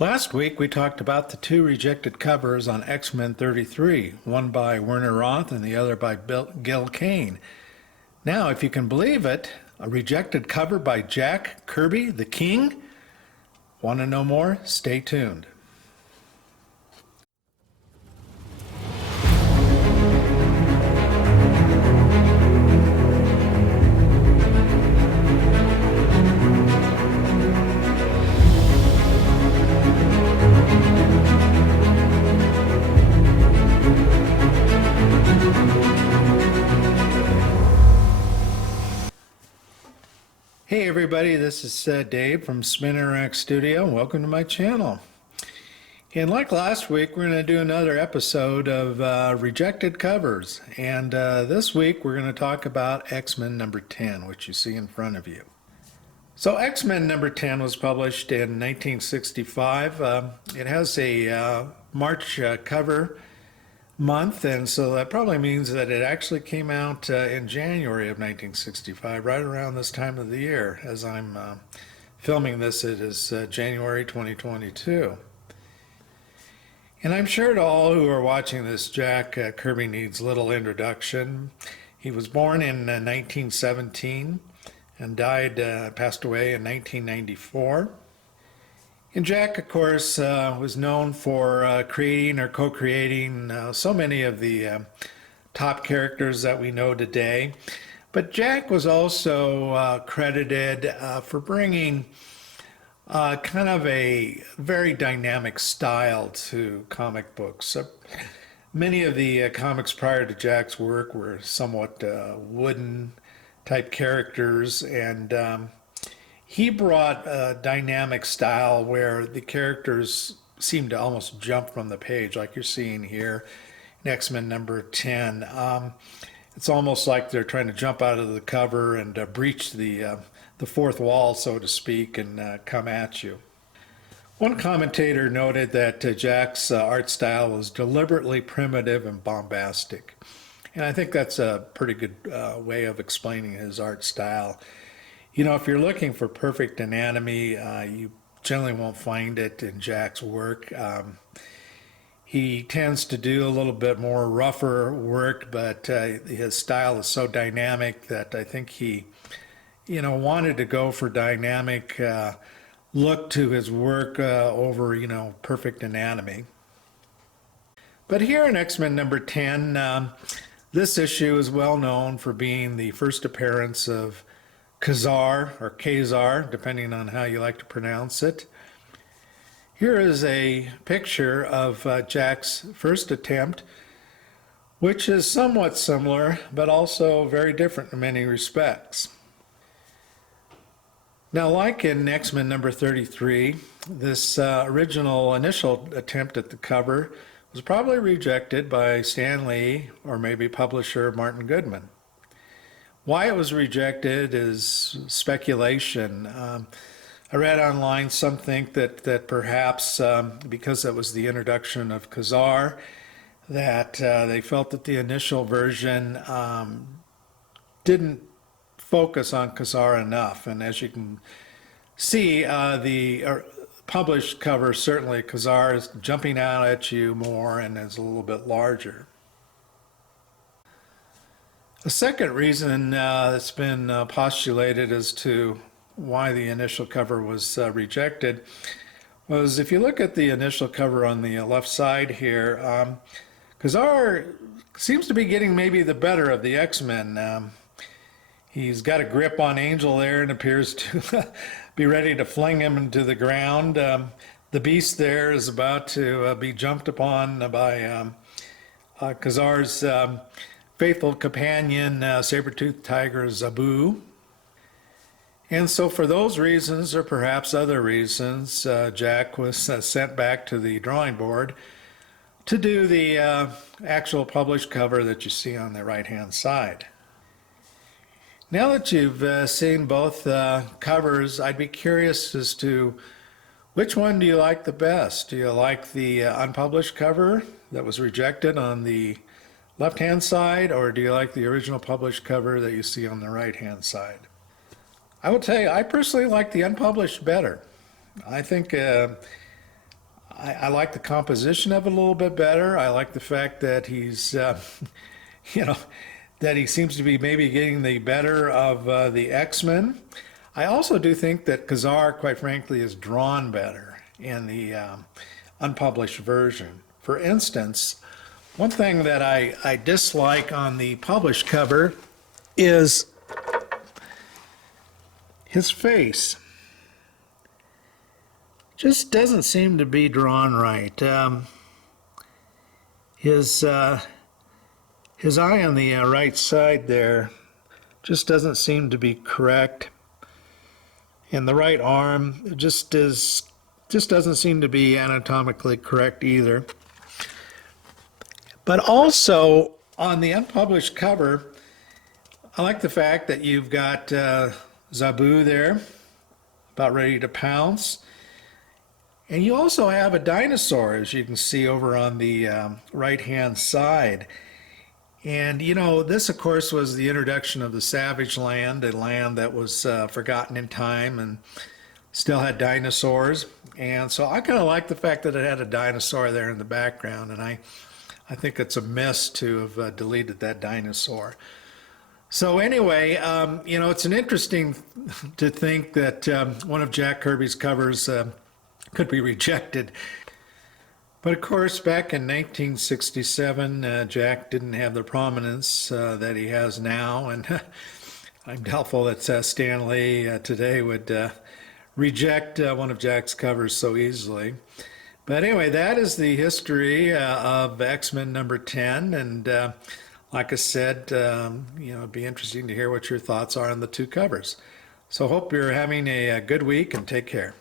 Last week we talked about the two rejected covers on X-Men 33, one by Werner Roth and the other by Gil Kane. Now, if you can believe it, a rejected cover by Jack Kirby, the King? Want to know more? Stay tuned. Hey everybody, this is Dave from Spinner Studio. Welcome to my channel. And like last week, we're going to do another episode of rejected covers. And this week we're going to talk about X-Men number 10, which you see in front of you. So X-Men number 10 was published in 1965. It has a March cover month, and so that probably means that it actually came out in January of 1965, right around this time of the year. As I'm filming this, it is January 2022. And I'm sure to all who are watching this, Jack Kirby needs little introduction. He was born in 1917 and passed away in 1994. And Jack, of course, was known for creating or co-creating so many of the top characters that we know today. But Jack was also credited for bringing kind of a very dynamic style to comic books. Many of the comics prior to Jack's work were somewhat wooden type characters, and he brought a dynamic style where the characters seem to almost jump from the page, like you're seeing here in X-Men number 10. It's almost like they're trying to jump out of the cover and breach the fourth wall, so to speak, and come at you. One commentator noted that Jack's art style was deliberately primitive and bombastic. And I think that's a pretty good way of explaining his art style. You know, if you're looking for perfect anatomy, you generally won't find it in Jack's work. He tends to do a little bit more rougher work, but his style is so dynamic that I think he, wanted to go for dynamic look to his work over, perfect anatomy. But here in X-Men number 10, this issue is well known for being the first appearance of Ka-Zar, or Ka-Zar, depending on how you like to pronounce it. Here is a picture of Jack's first attempt, which is somewhat similar, but also very different in many respects. Now, like in X-Men number 33, this original initial attempt at the cover was probably rejected by Stan Lee or maybe publisher Martin Goodman. Why it was rejected is speculation. I read online some think that perhaps because it was the introduction of Ka-Zar, that they felt that the initial version didn't focus on Ka-Zar enough. And as you can see, the published cover, certainly Ka-Zar is jumping out at you more and is a little bit larger. A second reason that's been postulated as to why the initial cover was rejected was, if you look at the initial cover on the left side here, Ka-Zar seems to be getting maybe the better of the X-Men. He's got a grip on Angel there and appears to be ready to fling him into the ground. The Beast there is about to be jumped upon by Ka-Zar's faithful companion, saber-toothed tiger Zabu. And so for those reasons, or perhaps other reasons, Jack was sent back to the drawing board to do the actual published cover that you see on the right-hand side. Now that you've seen both covers, I'd be curious as to which one do you like the best? Do you like the unpublished cover that was rejected on the left-hand side, or do you like the original published cover that you see on the right-hand side? I will tell you, I personally like the unpublished better. I think I like the composition of it a little bit better. I like the fact that he's, you know, that he seems to be maybe getting the better of the X-Men. I also do think that Kazar, quite frankly, is drawn better in the unpublished version. For instance, one thing that I dislike on the published cover is his face. Just doesn't seem to be drawn right. His eye on the right side there just doesn't seem to be correct. And the right arm just doesn't seem to be anatomically correct either. But also on the unpublished cover, I like the fact that you've got Zabu there, about ready to pounce. And you also have a dinosaur, as you can see over on the right-hand side. And, you know, this, of course, was the introduction of the Savage Land, a land that was forgotten in time and still had dinosaurs. And so I kind of like the fact that it had a dinosaur there in the background, and I think it's a miss to have deleted that dinosaur. So anyway, you know, it's an interesting to think that one of Jack Kirby's covers could be rejected. But of course, back in 1967, Jack didn't have the prominence that he has now, and I'm doubtful that Stan Lee today would reject one of Jack's covers so easily. But anyway, that is the history of X-Men number 10, and like I said, you know, it'd be interesting to hear what your thoughts are on the two covers. So hope you're having a good week, and take care.